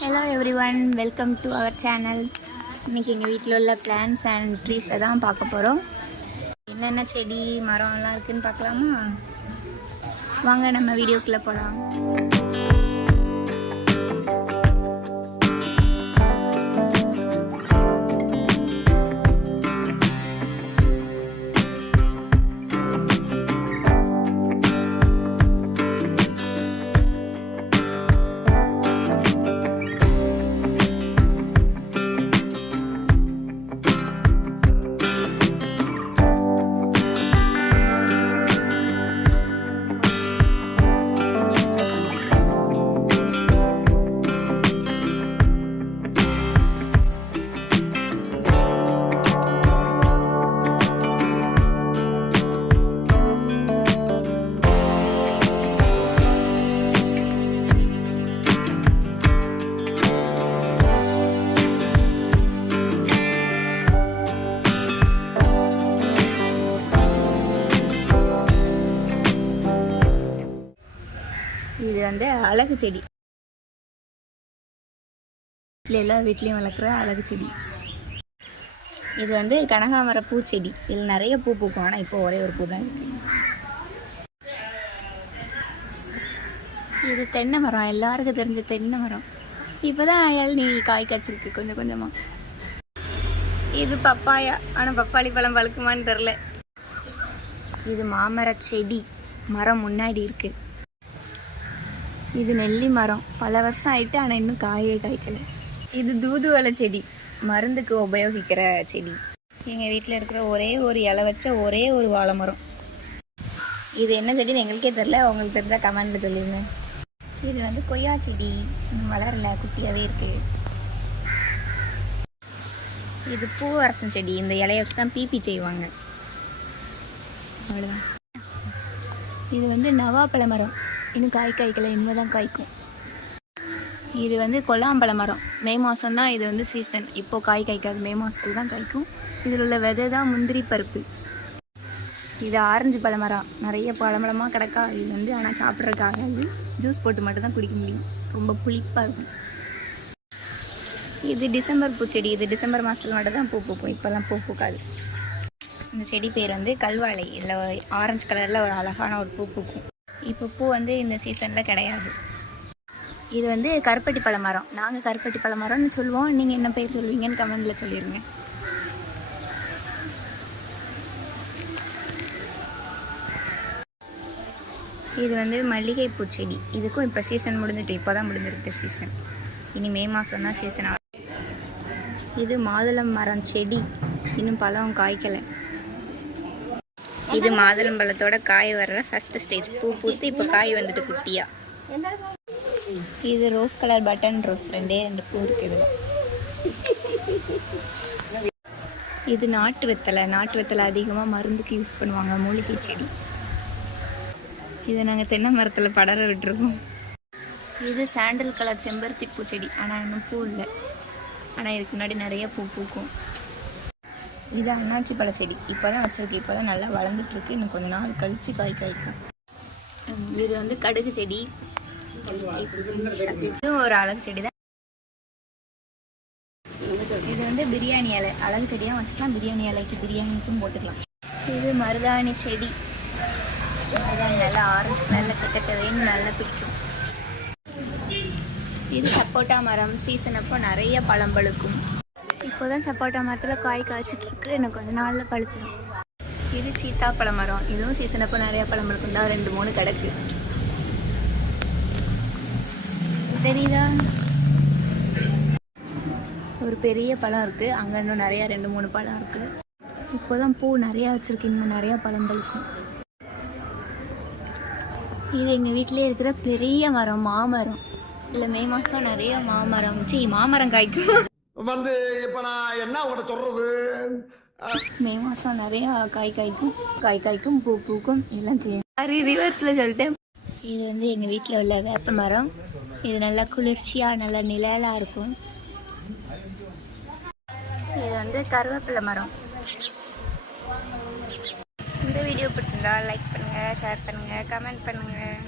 Hello everyone, welcome to our channel. இன்றைக்கி எங்கள் வீட்டில் உள்ள பிளான்ஸ் அண்ட் ட்ரீஸை தான் பார்க்க போகிறோம். என்னென்ன செடி மரம்லாம் இருக்குதுன்னு பார்க்கலாமா? வாங்க நம்ம வீடியோக்குள்ளே போகலாம். இது வந்து அழகு செடி. எல்லா வீட்லேயும் வளர்க்குற அழகு செடி. இது வந்து கனகாமர பூச்செடி. இதில் நிறைய பூ பூக்கும், ஆனால் இப்போ ஒரே ஒரு பூ தான் இருக்கு. இது தென்னை மரம், எல்லாருக்கும் தெரிஞ்ச தென்னை மரம். இப்போ தான் இளநீ காய் காய்ச்சிருக்கு கொஞ்சம் கொஞ்சமாக. இது பப்பாயா, ஆனால் பப்பாளி பழம் பழுக்குமான்னு தெரில. இது மாமர செடி, மரம் முன்னாடி இருக்குது. இது நெல்லி மரம், பல வருஷம் ஆயிட்டு, ஆனால் இன்னும் காயே காய்க்கலை. இது தூதுவளை செடி, மருந்துக்கு உபயோகிக்கிற செடி. எங்கள் வீட்டில் இருக்கிற ஒரே ஒரு இலை வச்ச ஒரே ஒரு வாழை மரம். இது என்ன செடின்னு எங்களுக்கே தெரில, உங்களுக்கு தெரிஞ்சால் கமெண்ட்டில் சொல்லிடுங்க. இது வந்து கொய்யா செடி, வளரல, குட்டியாகவே இருக்குது. இது பூவரசன் செடி, இந்த இலையை வச்சு தான் பீப்பி செய்வாங்க. அவ்வளோதான். இது வந்து நவாப்பழ மரம், இன்னும் காய்க்கலை, இனிமேல் தான் காய்க்கும். இது வந்து கொல்லாம்பழ மரம். மே மாதம் தான் இது வந்து சீசன். இப்போது காய்க்காது, மே மாதத்துல தான் காய்க்கும். இதில் உள்ள விதை தான் முந்திரி பருப்பு. இது ஆரஞ்சு பழ மரம், நிறைய பழமளமாக கிடக்கா. இது வந்து ஆனால் சாப்பிட்றதுக்காகாது, ஜூஸ் போட்டு மட்டும் தான் குடிக்க முடியும், ரொம்ப புளிப்பாக இருக்கும். இது டிசம்பர் பூச்செடி. இது டிசம்பர் மாதத்தில் மட்டும் தான் பூ பூக்கும், இப்போல்லாம் பூ பூக்காது. இந்த செடி பேர் வந்து கல்வாழை. இதில் ஆரஞ்சு கலரில் ஒரு அழகான ஒரு பூ பூக்கும். இப்போ பூ வந்து இந்த சீசனில் கிடையாது. இது வந்து கருப்பட்டி பழ மரம். நாங்கள் கருப்பட்டி பழ மரம்னு சொல்லுவோம், நீங்கள் என்ன பேர் சொல்லுவீங்கன்னு கமெண்டில் சொல்லிடுங்க. இது வந்து மல்லிகை பூச்செடி. இதுக்கும் இப்போ சீசன் முடிஞ்சிட்டு, இப்போ தான் முடிஞ்சிருக்கு சீசன். இனி மே மாதம் தான் சீசன் ஆகும். இது மாதுளம் மரம் செடி, இன்னும் பழம் காய்க்கலை. இது மாதுளம்பழத்தோட காய் வர்ற ஃபர்ஸ்ட் ஸ்டேஜ். பூ பூத்து இப்போ காய் வந்துட்டு குட்டியா. இது ரோஸ் கலர் பட்டன் ரோஸ், ரெண்டே பூ இருக்குது. இது நாட்டு வெத்தலை. நாட்டு வெத்தலை அதிகமாக மருந்துக்கு யூஸ் பண்ணுவாங்க, மூலிகை செடி. இதை நாங்கள் தென்னை மரத்தில் படர விட்டுருக்கோம். இது சாண்டல் கலர் செம்பருத்தி பூச்செடி, ஆனால் இன்னும் பூ இல்லை, ஆனால் இதுக்கு முன்னாடி நிறைய பூ பூக்கும். இது அன்னாச்சி பழ செடி, இப்போ தான் வச்சிருக்கு, இப்போ தான் நல்லா வளர்ந்துட்டுருக்கு. இன்னும் கொஞ்சம் நாள் கழித்து காய்க்கும். இது வந்து கடுகு செடி, இதுவும் ஒரு அழகு செடி தான். இது வந்து பிரியாணி இலை, அழகு செடியாக வச்சுக்கலாம், பிரியாணி இலைக்கு பிரியாணிக்கும் போட்டுக்கலாம். இது மருதாணி செடி. மருதாணி நல்லா ஆரஞ்சு கலரில் செக்கச்சவைன்னு நல்லா பிடிக்கும். இது சப்போட்டா மரம். சீசன் அப்போ நிறைய பழம் பழுக்கும். இப்போ தான் சப்போட்டா மரத்தில் காய் காய்ச்சிட்ருக்கு, எனக்கு கொஞ்சம் நாளில் பழுத்துடும். இது சீத்தாப்பழ மரம். இதுவும் சீசன் அப்போ நிறையா பழம் பழுக்கும் தான், 2-3 கிடக்கு. தெரியுதா? ஒரு பெரிய பழம் இருக்குது, அங்கே இன்னும் நிறையா 2-3 பழம் இருக்குது. இப்போ தான் பூ நிறையா வச்சுருக்கு, இன்னும் நிறையா பழம் பழுக்கும். இது எங்கள் வீட்டிலே இருக்கிற பெரிய மரம், மாமரம். இல்லை மே மாதம் நிறைய மாமரம் காய்க்கும். வந்து இப்ப நான் என்ன உங்கள்கிட்ட சொல்றது? மே மாதம் நிறையா காய்க்கும், பூ பூக்கும், எல்லாம் செய்யும். ரிவர்ஸில் சொல்லிட்டேன். இது வந்து எங்கள் வீட்டில் உள்ள வேப்ப மரம். இது நல்லா குளிர்ச்சியாக நல்லா நிழலாக இருக்கும். இது வந்து கருவேப்பிலை மரம். இந்த வீடியோ பிடிச்சிருந்தா லைக் பண்ணுங்கள், ஷேர் பண்ணுங்கள், கமெண்ட் பண்ணுங்கள்.